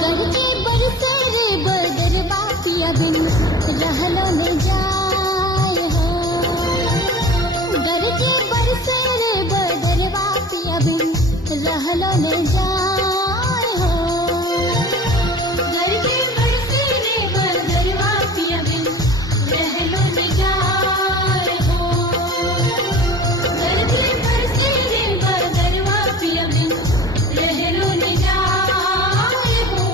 गरजे बरसे रे बदरवा पिया बिन रहलो न जाए हो। गरजे बरसे रे बदरवा पिया बिन रहलो न जाए हो। गरजे बरसे रे बदरवा पिया बिन रहलो न जाए हो। गरजे बरसे रे बदरवा पिया बिन रहलो न जाए हो।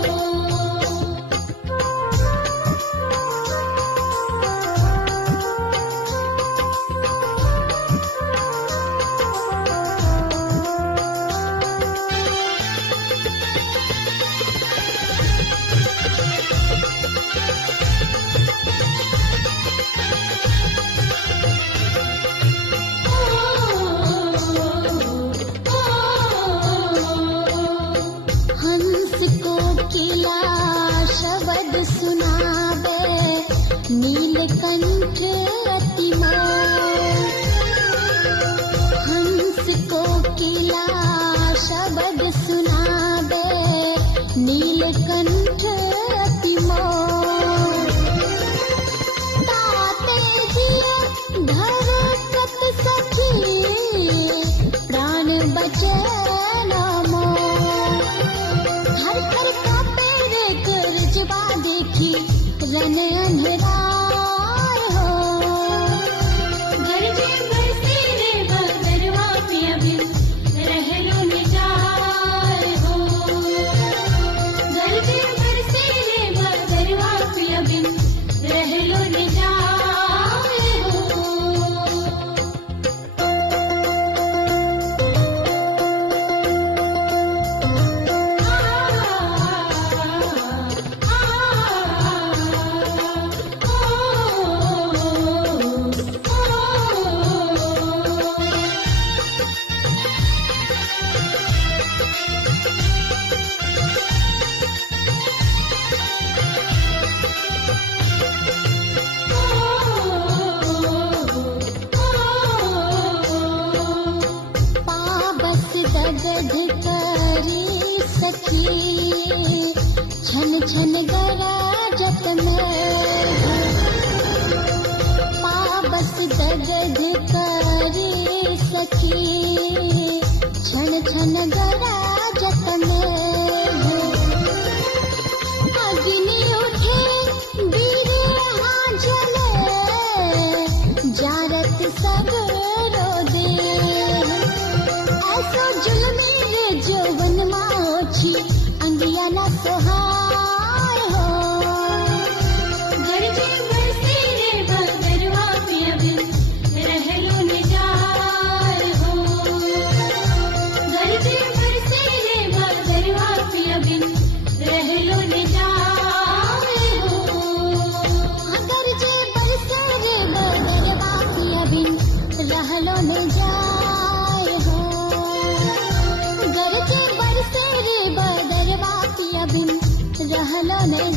हंस को किला शब्द सुनावे नीलकंठ अतिमान। हंस को किला शब्द सुनावे नीलकंठ अतिमान। ताते जिया धरकत सखी प्राण बचे न मोर। हर हर कांपे रे गरजवा देखी रन अंधकार हो। गरजे बरसे रे बदरवा पिया बिन रहलो न जाए हो। गरजे बरसे रे बदरवा पिया बिन रहलो न जाए हो। पाबस दगध करी सखी छन छन गरजत में। पाबस दगध करी सखी छन छन गरजत में। अग्नि उठे बिरहा जले जारत सगरो दे। ऐसो जुल्मी रे जौवन माछी अंगिया न सोहाय हो। गरजे बरसे रे बदरवा पिया बिन रहलो न जाए हो। गरजे बरसे रे बदरवा पिया बिन रहलो न जाए हो। गरजे बरसे रे बदरवा पिया बिन रहलो न जाए हो। गरजे बरसे रे बदरवा पिया बिन रहलो न